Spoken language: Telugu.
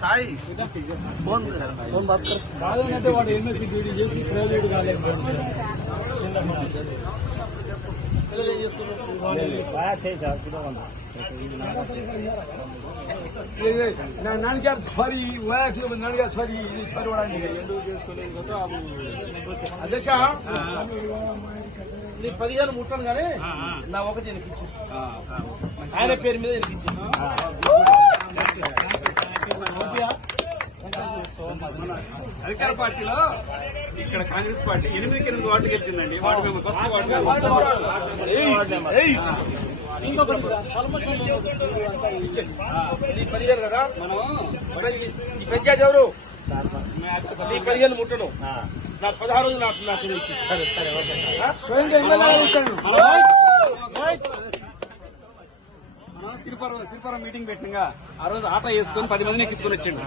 సాయి ఫోన్ కాదంటే వాడు ఎంఎస్సీ డ్యూటీ చేసి ప్రైవేట్ కాలేకపోయింది. నాన్నగారు సారీ నాన్నగారు సారీ చదవడానికి ఎందుకు చేసుకోలేదు అధ్యక్ష. నీ 15 ముట్టాను కానీ నా ఒకటి ఎనికిచ్చు ఆయన పేరు మీద ఎనికిచ్చు. అధికార పార్టీలో ఇక్కడ కాంగ్రెస్ పార్టీ 8 వార్డు గెలిచిందండి. వార్డు మెంబర్ ఫస్ట్ వార్డు నీ 15 కదా మనం ఈ పంచాయతీ ఎవరు నీ 15 ముట్టను నాకు 16 రోజులు నాకు సిరిపురం మీటింగ్ పెట్టినగా ఆ రోజు ఆటో వేసుకొని 10 మందిని ఎక్కించుకొని వచ్చిండు.